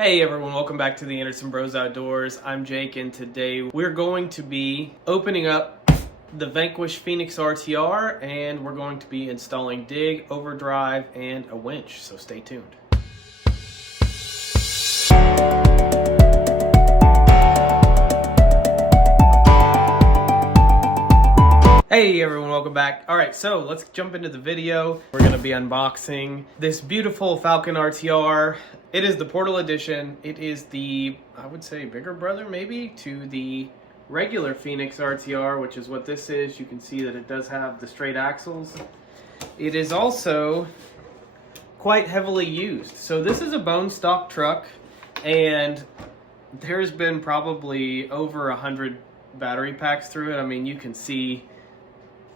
Hey everyone, welcome back to the Anderson Bros Outdoors. I'm Jake, and today we're going to be opening up the Vanquish Phoenix RTR, and we're going to be installing dig, overdrive, and a winch, so stay tuned. Hey everyone, welcome back. Alright, so let's jump into the video. We're going to be unboxing this beautiful Falken RTR. It is the Portal Edition. It is the, I would say, bigger brother maybe to the regular Phoenix RTR, which is what this is. You can see that it does have the straight axles. It is also quite heavily used. So this is a bone stock truck, and there's been probably over 100 battery packs through it. I mean, you can see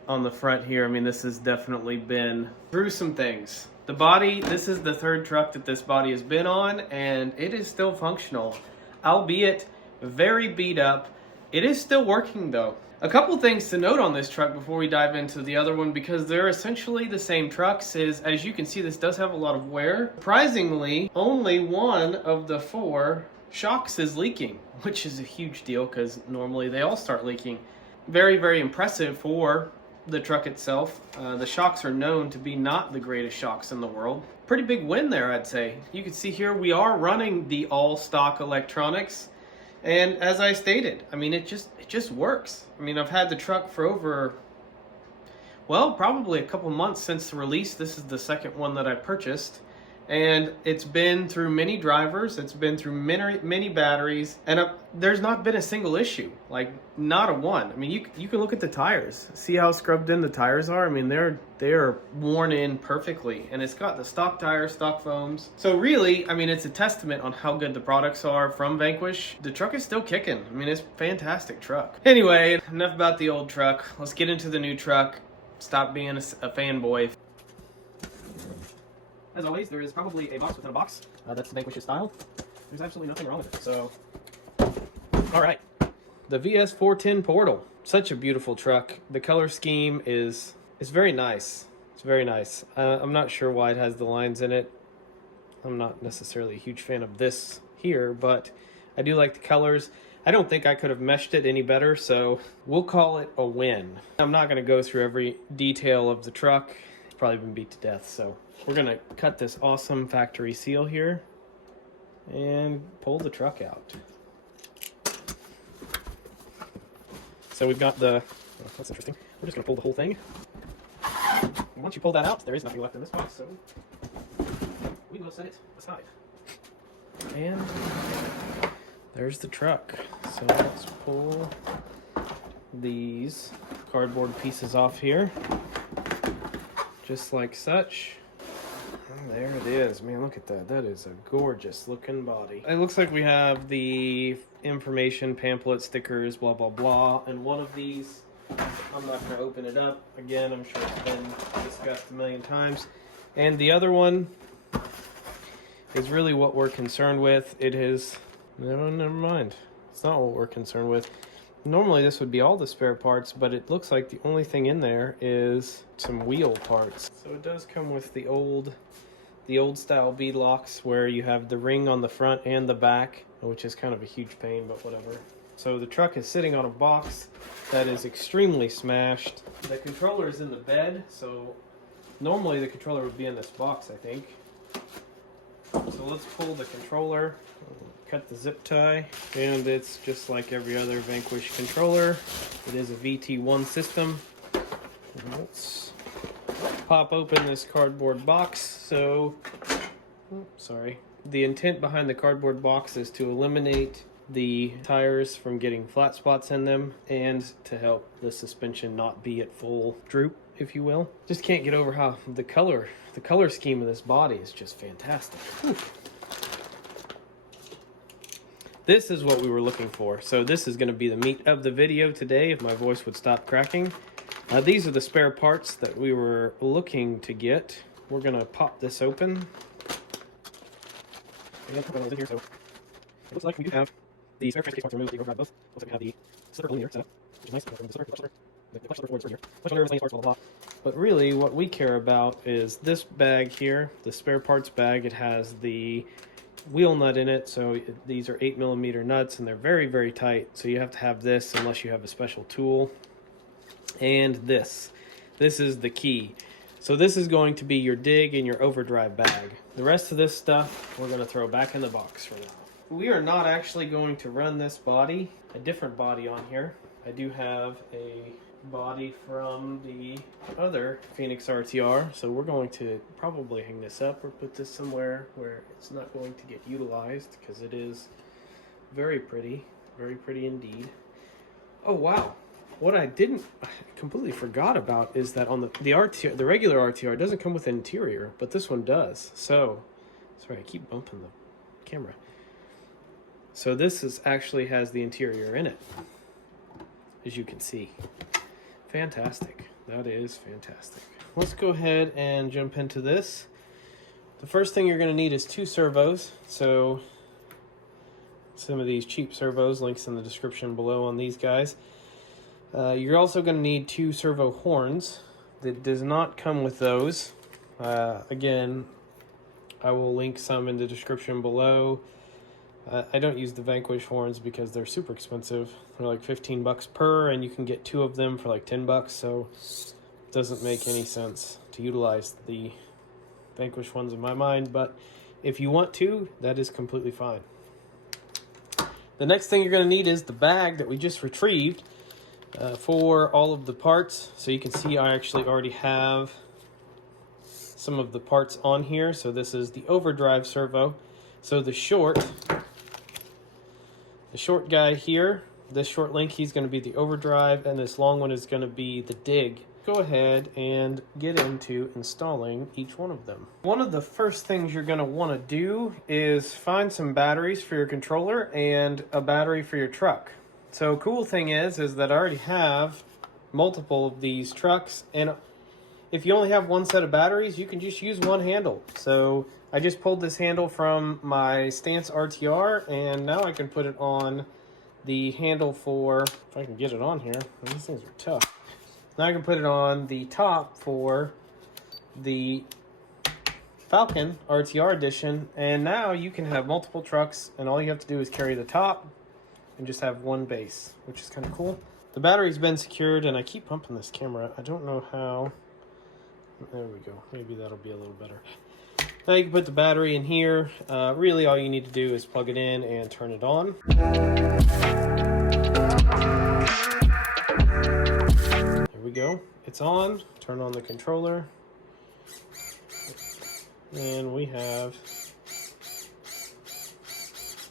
on the front here, I mean, this has definitely been through some things. The body, this is the third truck that this body has been on, and it is still functional, albeit very beat up. It is still working though. A couple things to note on this truck before we dive into the other one, because they're essentially the same trucks, is as you can see, this does have a lot of wear. Surprisingly, only one of the four shocks is leaking, which is a huge deal because normally they all start leaking. Very, very impressive for the truck itself. The shocks are known to be not the greatest shocks in the world. Pretty big win there, I'd say. You can see here we are running the all stock electronics, and as I stated, I mean, it just works. I mean, I've had the truck for over, well, probably a couple months since the release. This is the second one that I purchased, and it's been through many drivers, it's been through many batteries, and there's not been a single issue, like not a one. I mean, you can look at the tires, see how scrubbed in the tires are. I mean, they're worn in perfectly, and it's got the stock tires, stock foams. So really, I mean, it's a testament on how good the products are from Vanquish. The truck is still kicking. I mean, it's a fantastic truck. Anyway, enough about the old truck. Let's get into the new truck. Stop being a fanboy. As always, there is probably a box within a box. That's the Vanquish's style. There's absolutely nothing wrong with it. So, all right, the VS410 Portal. Such a beautiful truck. The color scheme is very nice. It's very nice. I'm not sure why it has the lines in it. I'm not necessarily a huge fan of this here, but I do like the colors. I don't think I could have meshed it any better, so we'll call it a win. I'm not going to go through every detail of the truck. It's probably been beat to death, so we're going to cut this awesome factory seal here and pull the truck out. So we've got the, oh, that's interesting. We're just going to pull the whole thing. And once you pull that out, there is nothing left in this box, so we will set it aside. And there's the truck. So let's pull these cardboard pieces off here, just like such. And there it is. Man, look at that. That is a gorgeous looking body. It looks like we have the information pamphlet, stickers, blah blah blah, and one of these, I'm not going to open it up again, I'm sure it's been discussed a million times, and the other one is really what we're concerned with. It is, no, never mind, it's not what we're concerned with. Normally this would be all the spare parts, but it looks like the only thing in there is some wheel parts. So it does come with the old style bead locks, where you have the ring on the front and the back, which is kind of a huge pain, but whatever. So the truck is sitting on a box that is extremely smashed. The controller is in the bed, so normally the controller would be in this box, I think. So let's pull the controller, cut the zip tie, and it's just like every other Vanquish controller. It is a VT1 system. Let's pop open this cardboard box. So, sorry. The intent behind the cardboard box is to eliminate the tires from getting flat spots in them, and to help the suspension not be at full droop, if you will. Just can't get over how the color scheme of this body is just fantastic. Whew. This is what we were looking for. So this is going to be the meat of the video today, if my voice would stop cracking. These are the spare parts that we were looking to get. We're going to pop this open. And put those in here. So it looks like we do have the spare case parts removed. The overdrive both. Looks like we have the slipper pulley here set up, which is nice. The slipper, the clutch slipper forward is here. Clutch lever, parts, blah blah blah. But really, what we care about is this bag here, the spare parts bag. It has the wheel nut in it, so these are 8mm nuts, and they're very, very tight, so you have to have this unless you have a special tool. And this is the key. So this is going to be your dig and your overdrive bag. The rest of this stuff we're going to throw back in the box for now. We are not actually going to run this body, a different body on here. I do have a body from the other Phoenix RTR, so we're going to probably hang this up or put this somewhere where it's not going to get utilized, because it is very pretty indeed. Oh wow, what I completely forgot about is that on the RTR, the regular RTR doesn't come with an interior, but this one does. So sorry, I keep bumping the camera. So this actually has the interior in it, as you can see. Fantastic. That is fantastic. Let's go ahead and jump into this. The first thing you're going to need is 2 servos. So some of these cheap servos, links in the description below on these guys. You're also going to need 2 servo horns. That does not come with those. Again, I will link some in the description below. I don't use the Vanquish horns because they're super expensive. They're like 15 bucks per, and you can get 2 of them for like 10 bucks, so it doesn't make any sense to utilize the Vanquish ones in my mind, but if you want to, that is completely fine. The next thing you're going to need is the bag that we just retrieved for all of the parts. So you can see I actually already have some of the parts on here. So this is the overdrive servo. So the short guy here, this short link, he's going to be the overdrive, and this long one is going to be the dig. Go ahead and get into installing each one of them. One of the first things you're going to want to do is find some batteries for your controller and a battery for your truck. So cool thing is that I already have multiple of these trucks, and if you only have one set of batteries, you can just use one handle. So I just pulled this handle from my Stance RTR, and now I can put it on the handle for, if I can get it on here, these things are tough. Now I can put it on the top for the Falken RTR edition, and now you can have multiple trucks, and all you have to do is carry the top and just have one base, which is kind of cool. The battery's been secured, and I keep pumping this camera. I don't know how. There we go. Maybe that'll be a little better. Now you can put the battery in here. Really all you need to do is plug it in and turn it on. There we go. It's on. Turn on the controller. And we have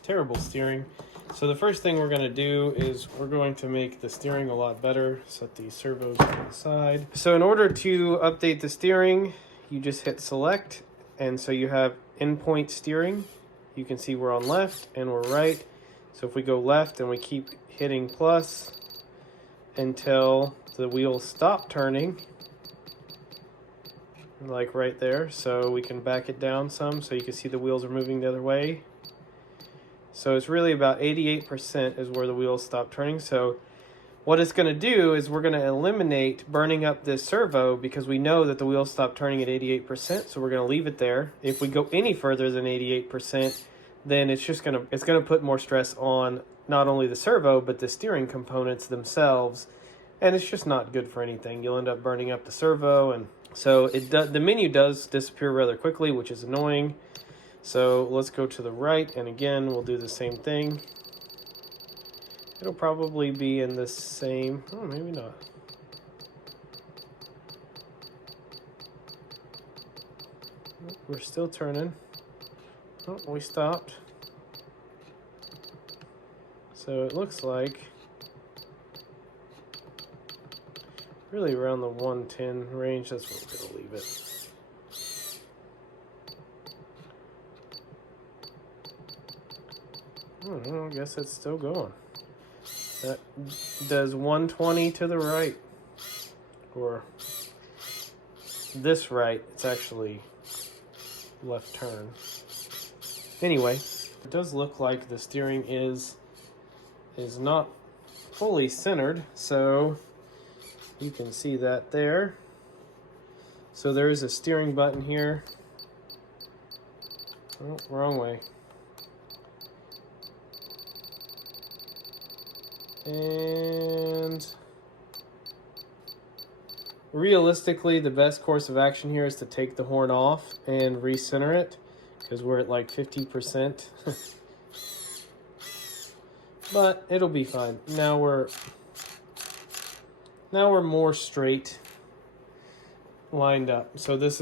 terrible steering. So the first thing we're going to do is we're going to make the steering a lot better. Set these servos to the side. So in order to update the steering, you just hit select. And so you have in-point steering. You can see we're on left and we're right. So if we go left and we keep hitting plus until the wheels stop turning, like right there. So we can back it down some so you can see the wheels are moving the other way. So it's really about 88% is where the wheels stop turning. So what it's going to do is we're going to eliminate burning up this servo, because we know that the wheels stop turning at 88%, so we're going to leave it there. If we go any further than 88%, then it's going to put more stress on not only the servo but the steering components themselves, and it's just not good for anything. You'll end up burning up the servo, and so the menu does disappear rather quickly, which is annoying. So let's go to the right, and again we'll do the same thing. It'll probably be in the same, oh, maybe not. We're still turning. Oh, we stopped. So it looks like really around the 110 range, that's where we're gonna leave it. I don't know, I guess it's still going. That does 120 to the right, or this right, it's actually left turn. Anyway, it does look like the steering is not fully centered, so you can see that there. So there is a steering button here. Oh, wrong way. And realistically, the best course of action here is to take the horn off and recenter it, because we're at like 50%. But it'll be fine. Now we're more straight lined up. So this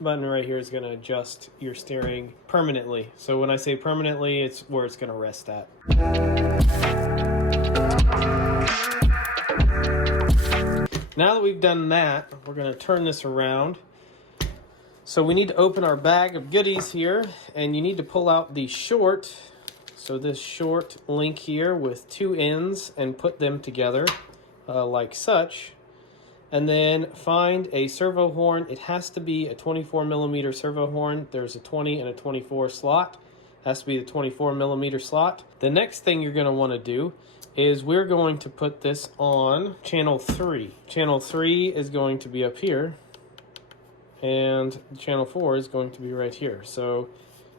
button right here is gonna adjust your steering permanently. So when I say permanently, it's where it's gonna rest at. Now that we've done that, we're gonna turn this around. So we need to open our bag of goodies here, and you need to pull out the short, so this short link here with two ends, and put them together like such. And then find a servo horn. It has to be a 24mm servo horn. There's a 20 and a 24 slot. It has to be the 24mm slot. The next thing you're going to want to do is we're going to put this on channel 3. Channel 3 is going to be up here, and channel 4 is going to be right here. So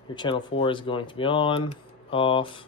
your channel 4 is going to be on, off.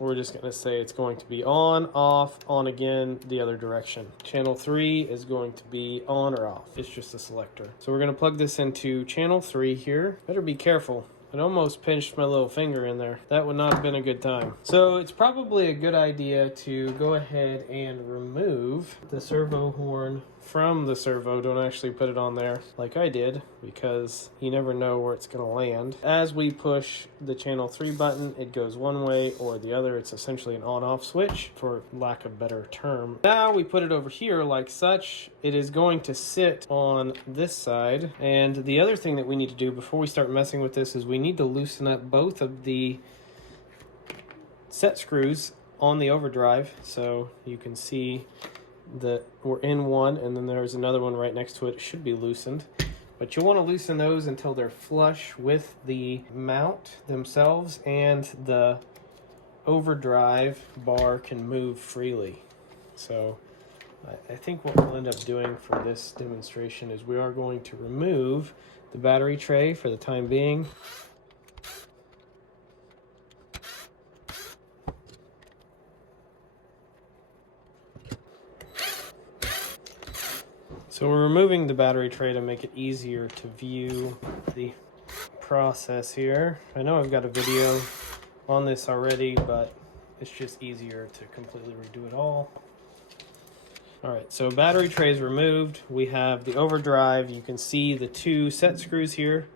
We're just going to say it's going to be on, off, on again, the other direction. Channel 3 is going to be on or off. It's just a selector. So we're going to plug this into channel 3 here. Better be careful. It almost pinched my little finger in there. That would not have been a good time. So it's probably a good idea to go ahead and remove the servo horn from the servo. Don't actually put it on there like I did, because you never know where it's going to land. As we push the channel 3 button, it goes one way or the other. It's essentially an on-off switch, for lack of a better term. Now we put it over here like such. It is going to sit on this side. And the other thing that we need to do before we start messing with this is we need to loosen up both of the set screws on the overdrive. So you can see that we're in one, and then there's another one right next to it. It should be loosened, but you'll want to loosen those until they're flush with the mount themselves, and the overdrive bar can move freely. So I think what we'll end up doing for this demonstration is we are going to remove the battery tray for the time being. So we're removing the battery tray to make it easier to view the process here. I know I've got a video on this already, but it's just easier to completely redo it all. All right, so battery tray is removed. We have the overdrive. You can see the two set screws here.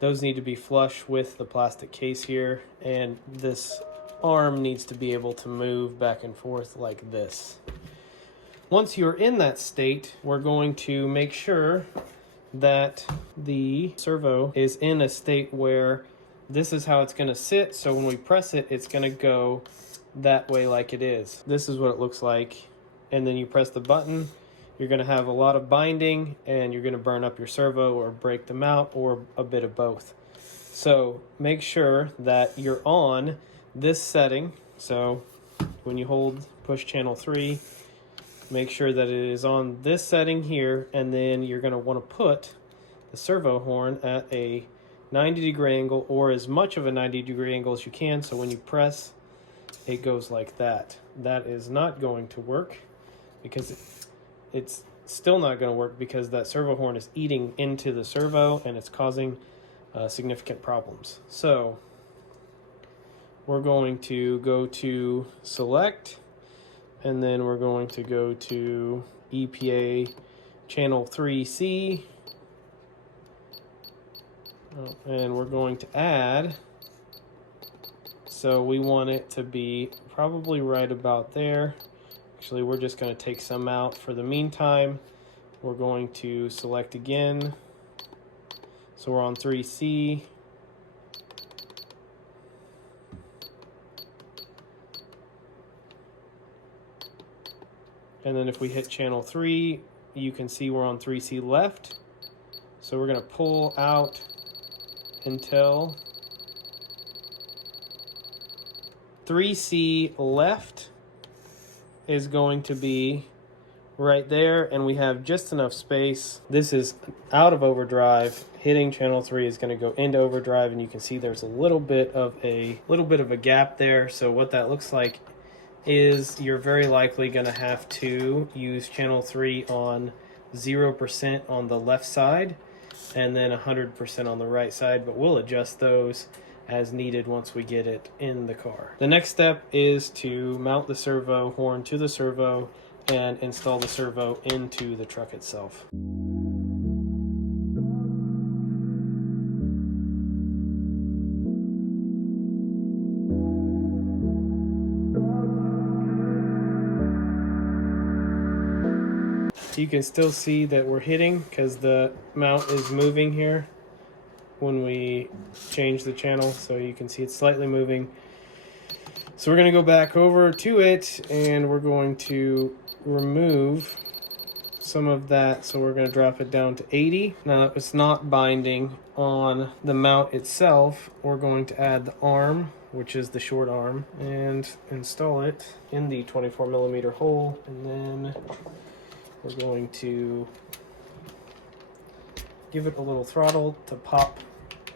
Those need to be flush with the plastic case here, and this arm needs to be able to move back and forth like this. Once you're in that state, we're going to make sure that the servo is in a state where this is how it's going to sit. So when we press it, it's going to go that way like it is. This is what it looks like. And then you press the button, you're going to have a lot of binding, and you're going to burn up your servo or break them out, or a bit of both. So make sure that you're on this setting. So when you push channel 3, make sure that it is on this setting here, and then you're going to want to put the servo horn at a 90-degree angle, or as much of a 90-degree angle as you can, so when you press, it goes like that. That is not going to work, because it's still not going to work, because that servo horn is eating into the servo, and it's causing significant problems. So we're going to go to select, and then we're going to go to EPA channel 3C, and we're going to add, so we want it to be probably right about there. Actually, we're just going to take some out for the meantime. We're going to select again, so we're on 3C. And then if we hit channel 3, you can see we're on 3C left. So we're going to pull out until 3C left is going to be right there, and we have just enough space. This is out of overdrive, hitting channel 3 is going to go into overdrive, and you can see there's a little bit of a gap there. So what that looks like is you're very likely going to have to use channel 3 on 0% on the left side and then 100% on the right side, but we'll adjust those as needed once we get it in the car. The next step is to mount the servo horn to the servo and install the servo into the truck itself. You can still see that we're hitting because the mount is moving here when we change the channel, so you can see it's slightly moving. So we're going to go back over to it and we're going to remove some of that. So we're going to drop it down to 80. Now it's not binding on the mount itself. We're going to add the arm, which is the short arm, and install it in the 24mm hole, and then we're going to give it a little throttle to pop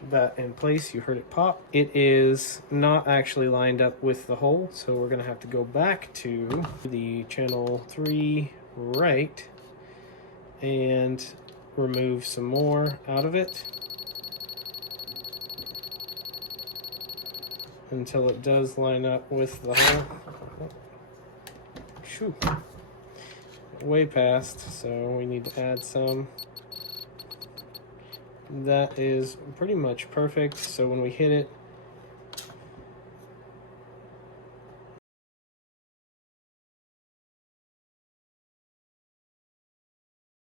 that in place. You heard it pop. It is not actually lined up with the hole, so we're going to have to go back to the channel 3 right and remove some more out of it until it does line up with the hole. Shoo. Way past, so we need to add some. That is pretty much perfect, so when we hit it,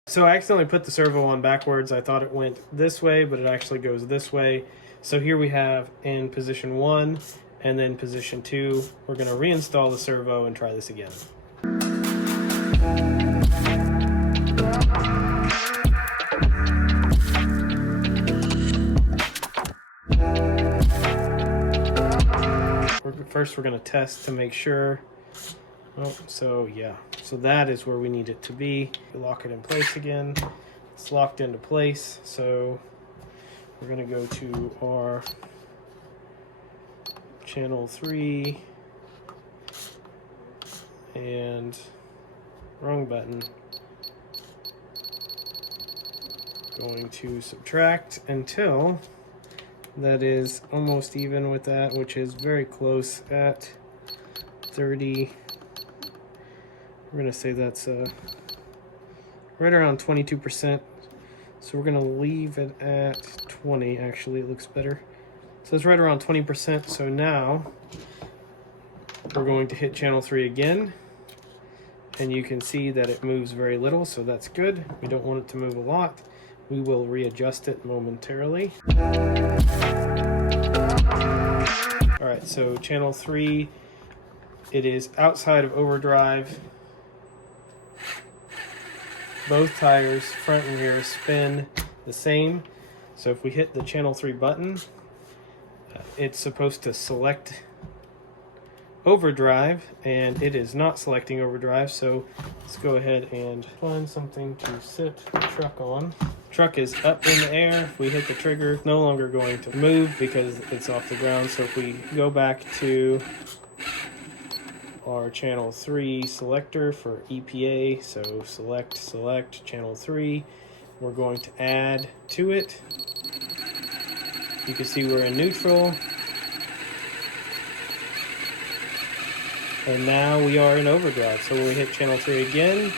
so I accidentally put the servo on backwards. I thought it went this way, but it actually goes this way. So here we have in position 1 and then position 2. We're going to reinstall the servo and try this again. First, we're going to test to make sure. Oh, so yeah, so that is where we need it to be. Lock it in place again. It's locked into place. So we're going to go to our channel 3 and wrong button. Going to subtract until that is almost even with that, which is very close at 30. We're going to say that's right around 22%. So we're going to leave it at 20. Actually, it looks better. So it's right around 20%. So now we're going to hit channel 3 again. And you can see that it moves very little, so that's good. We don't want it to move a lot. We will readjust it momentarily. All right, so channel 3, it is outside of overdrive. Both tires, front and rear, spin the same. So if we hit the channel 3 button, it's supposed to select overdrive, and it is not selecting overdrive. So let's go ahead and find something to sit the truck on. Truck is up in the air. If we hit the trigger, it's no longer going to move because it's off the ground. So if we go back to our channel 3 selector for EPA, so select channel 3, we're going to add to it. You can see we're in neutral, and now we are in overdrive. So when we hit channel 3 again,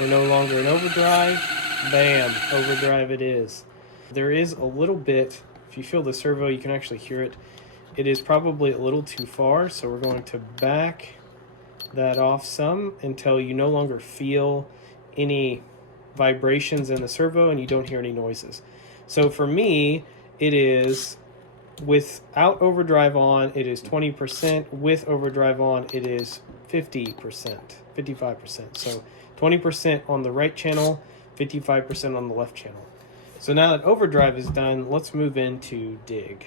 we're no longer in overdrive. Bam, overdrive it is. There is a little bit, if you feel the servo, you can actually hear it. It is probably a little too far, so we're going to back that off some until you no longer feel any vibrations in the servo and you don't hear any noises. So for me, it is without overdrive on, it is 20%. With overdrive on, it is 50%, 55%. So 20% on the right channel, 55% on the left channel. So now that overdrive is done, let's move into dig.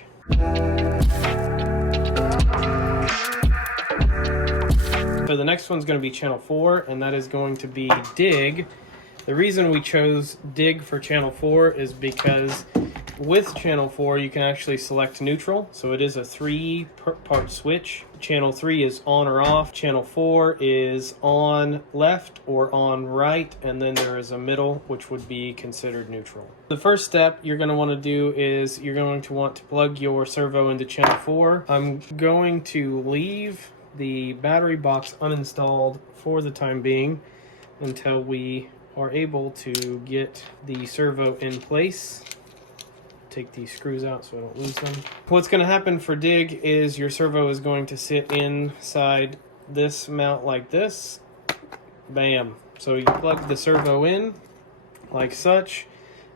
So the next one's going to be channel 4, and that is going to be dig. The reason we chose dig for channel 4 is because with channel 4, you can actually select neutral. So it is a 3-part switch. Channel 3 is on or off. Channel 4 is on left or on right. And then there is a middle, which would be considered neutral. The first step you're going to want to do is you're going to want to plug your servo into channel 4. I'm going to leave the battery box uninstalled for the time being until we are able to get the servo in place. Take these screws out so I don't lose them. What's going to happen for dig is your servo is going to sit inside this mount like this. Bam. So you plug the servo in like such,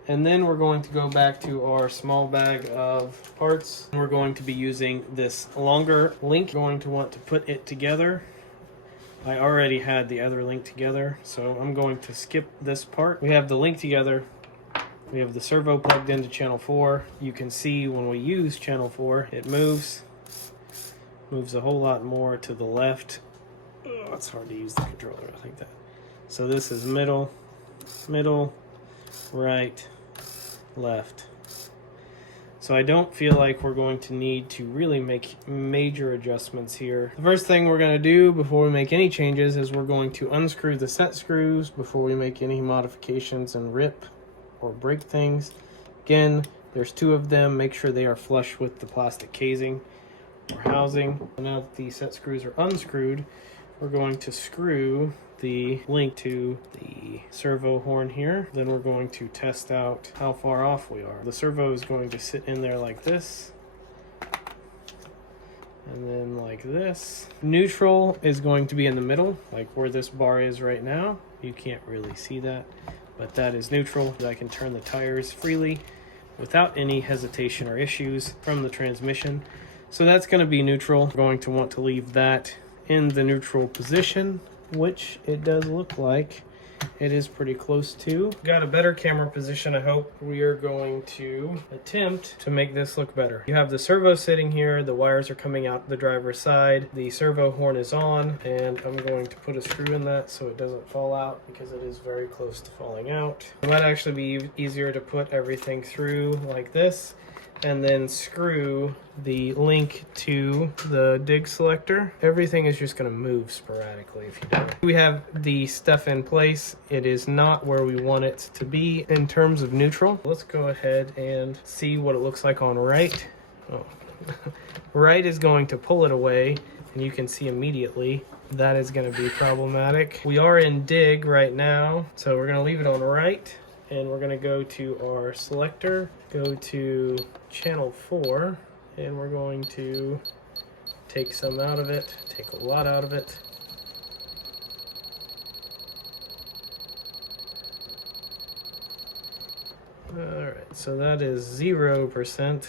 and then we're going to go back to our small bag of parts. We're going to be using this longer link. We're going to want to put it together. I already had the other link together, so I'm going to skip this part. We have the link together. We have the servo plugged into channel 4. You can see when we use channel 4, it moves a whole lot more to the left. Oh, it's hard to use the controller like that. So this is middle, right, left. So I don't feel like we're going to need to really make major adjustments here. The first thing we're going to do before we make any changes is we're going to unscrew the set screws before we make any modifications and rip or break things. Again, there's 2 of them. Make sure they are flush with the plastic casing or housing. Now that the set screws are unscrewed, we're going to screw the link to the servo horn here. Then we're going to test out how far off we are. The servo is going to sit in there like this, and then like this. Neutral is going to be in the middle, like where this bar is right now. You can't really see that, but that is neutral. I can turn the tires freely without any hesitation or issues from the transmission. So that's going to be neutral. We're going to want to leave that in the neutral position, which it does look like it is pretty close to. Got a better camera position, I hope. We are going to attempt to make this look better. You have the servo sitting here, the wires are coming out the driver's side, the servo horn is on, and I'm going to put a screw in that so it doesn't fall out because it is very close to falling out. It might actually be easier to put everything through like this and then screw the link to the dig selector. Everything is just going to move sporadically if you don't. We have the stuff in place. It is not where we want it to be in terms of neutral. Let's go ahead and see what it looks like on right. Oh. Right is going to pull it away, and you can see immediately that is going to be problematic. We are in dig right now, so we're going to leave it on right. And we're going to go to our selector, go to channel 4, and we're going to take some out of it, take a lot out of it. Alright, so that is 0%,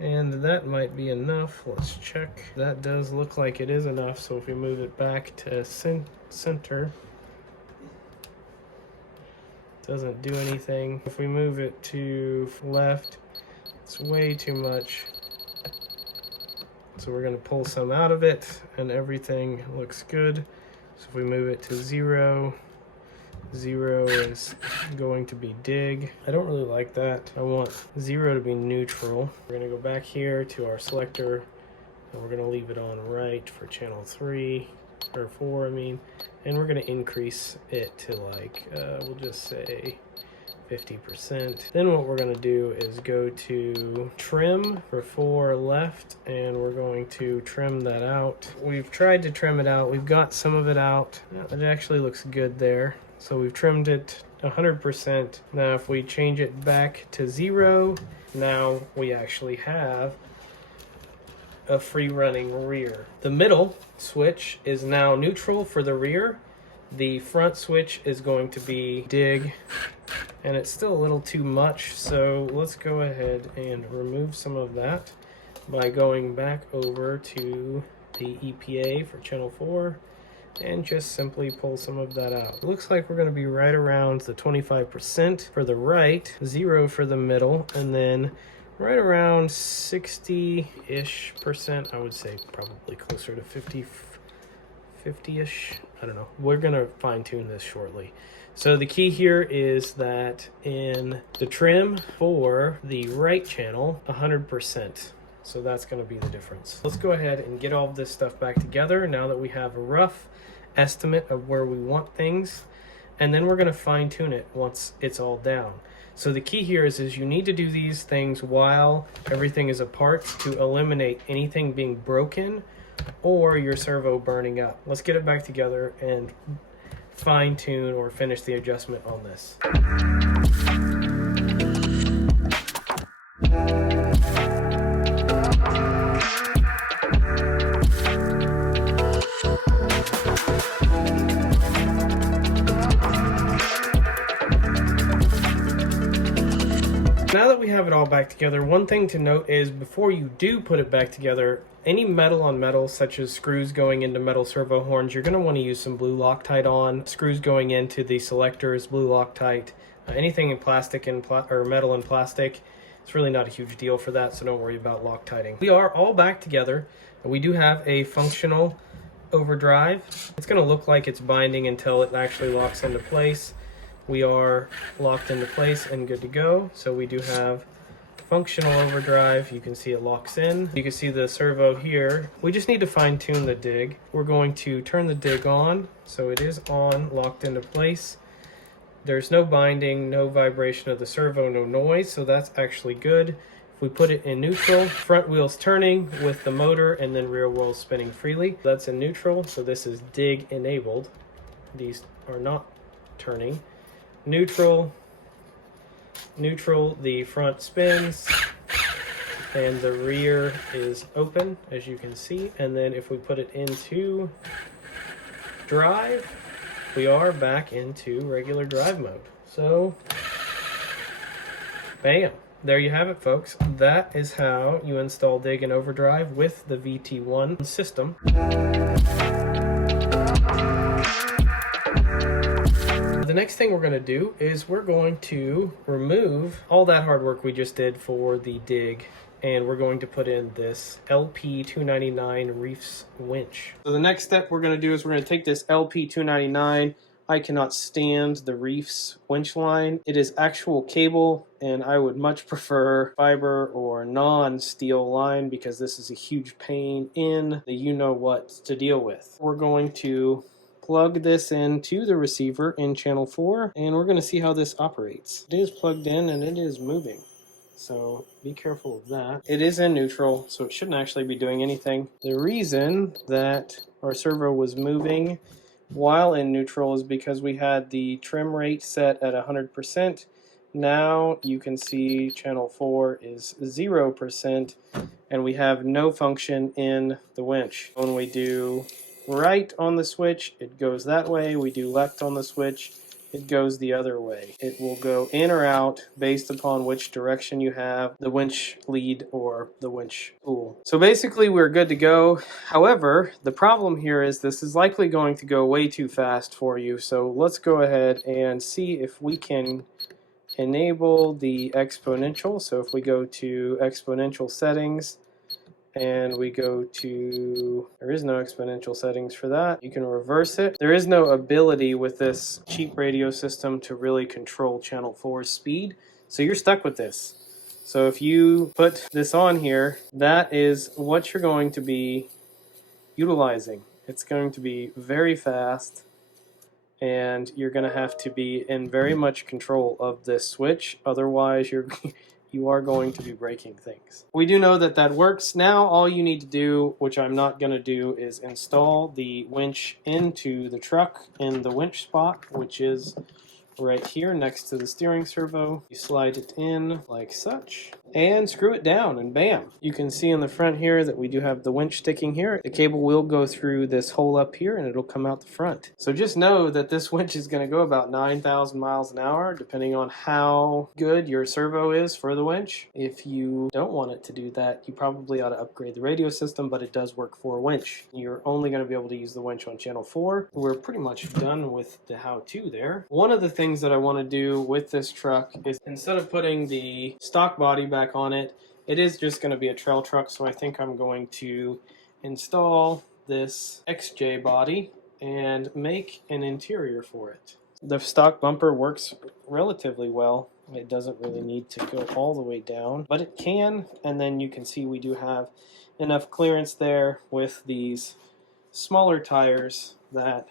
and that might be enough. Let's check. That does look like it is enough, so if we move it back to center, doesn't do anything. If we move it to left, it's way too much. So we're going to pull some out of it, and everything looks good. So if we move it to 0, 0 is going to be dig. I don't really like that. I want 0 to be neutral. We're going to go back here to our selector, and we're going to leave it on right for channel 3, or 4, I mean. And we're going to increase it to like, we'll just say 50%. Then what we're going to do is go to trim for 4 left, and we're going to trim that out. We've tried to trim it out. We've got some of it out. It actually looks good there. So we've trimmed it 100%. Now if we change it back to 0, now we actually have a free running rear. The middle switch is now neutral for the rear. The front switch is going to be dig, and it's still a little too much, so let's go ahead and remove some of that by going back over to the EPA for channel 4 and just simply pull some of that out. It looks like we're going to be right around the 25% for the right, 0 for the middle, and then right around 60-ish%, I would say probably closer to 50-ish. I don't know. We're going to fine tune this shortly. So the key here is that in the trim for the right channel, 100%. So that's going to be the difference. Let's go ahead and get all of this stuff back together now that we have a rough estimate of where we want things. And then we're going to fine tune it once it's all down. So the key here is you need to do these things while everything is apart to eliminate anything being broken or your servo burning up. Let's get it back together and fine tune or finish the adjustment on this. Now that we have it all back together, one thing to note is before you do put it back together, any metal on metal, such as screws going into metal servo horns, you're going to want to use some blue Loctite on. Screws going into the selectors, blue Loctite. Anything in plastic and or metal and plastic, it's really not a huge deal for that, so don't worry about Loctiting. We are all back together. We do have a functional overdrive. It's going to look like it's binding until it actually locks into place. We are locked into place and good to go. So we do have functional overdrive. You can see it locks in. You can see the servo here. We just need to fine tune the dig. We're going to turn the dig on. So it is on, locked into place. There's no binding, no vibration of the servo, no noise. So that's actually good. If we put it in neutral, front wheels turning with the motor and then rear wheels spinning freely. That's in neutral. So this is dig enabled. These are not turning. Neutral, the front spins and the rear is open, as you can see. And then if we put it into drive, we are back into regular drive mode. So bam, there you have it, folks. That is how you install dig and overdrive with the VT1 system. The next thing we're going to do is we're going to remove all that hard work we just did for the dig, and we're going to put in this LP299 reefs winch. So the next step we're going to do is we're going to take this LP299. I cannot stand the reefs winch line. It is actual cable, and I would much prefer fiber or non-steel line because this is a huge pain in the you-know-what to deal with. We're going to plug this into the receiver in channel 4, and we're going to see how this operates. It is plugged in and it is moving, so be careful of that. It is in neutral, so it shouldn't actually be doing anything. The reason that our servo was moving while in neutral is because we had the trim rate set at 100%. Now you can see channel 4 is 0%, and we have no function in the winch. When we do right on the switch, it goes that way. We do left on the switch, it goes the other way. It will go in or out based upon which direction you have the winch lead or the winch spool. So basically we're good to go. However, the problem here is this is likely going to go way too fast for you. So let's go ahead and see if we can enable the exponential. So if we go to exponential settings, and we go to, there is no exponential settings for that. You can reverse it. There is no ability with this cheap radio system to really control channel 4's speed. So you're stuck with this. So if you put this on here, that is what you're going to be utilizing. It's going to be very fast, and you're going to have to be in very much control of this switch. Otherwise, you are going to be breaking things. We do know that that works. Now all you need to do, which I'm not going to do, is install the winch into the truck in the winch spot, which is right here next to the steering servo. You slide it in like such and screw it down, and bam. You can see in the front here that we do have the winch sticking here. The cable will go through this hole up here and it'll come out the front. So just know that this winch is going to go about 9,000 miles an hour depending on how good your servo is for the winch. If you don't want it to do that, you probably ought to upgrade the radio system, but it does work for a winch. You're only going to be able to use the winch on channel 4. We're pretty much done with the how-to there. One of the things that I want to do with this truck is, instead of putting the stock body back on it, it is just going to be a trail truck, so I think I'm going to install this XJ body and make an interior for it. The stock bumper works relatively well. It doesn't really need to go all the way down, but it can, and then you can see we do have enough clearance there with these smaller tires that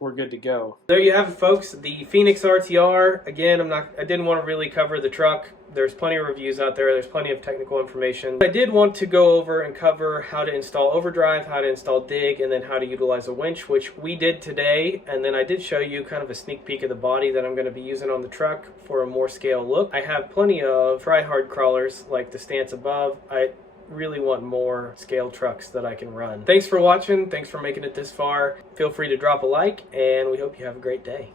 we're good to go. There you have it, folks. The Phoenix RTR. Again, I didn't want to really cover the truck. There's plenty of reviews out there. There's plenty of technical information. I did want to go over and cover how to install overdrive, how to install dig, and then how to utilize a winch, which we did today. And then I did show you kind of a sneak peek of the body that I'm going to be using on the truck for a more scale look. I have plenty of try-hard crawlers like the stance above. I really want more scale trucks that I can run. Thanks for watching. Thanks for making it this far. Feel free to drop a like, and we hope you have a great day.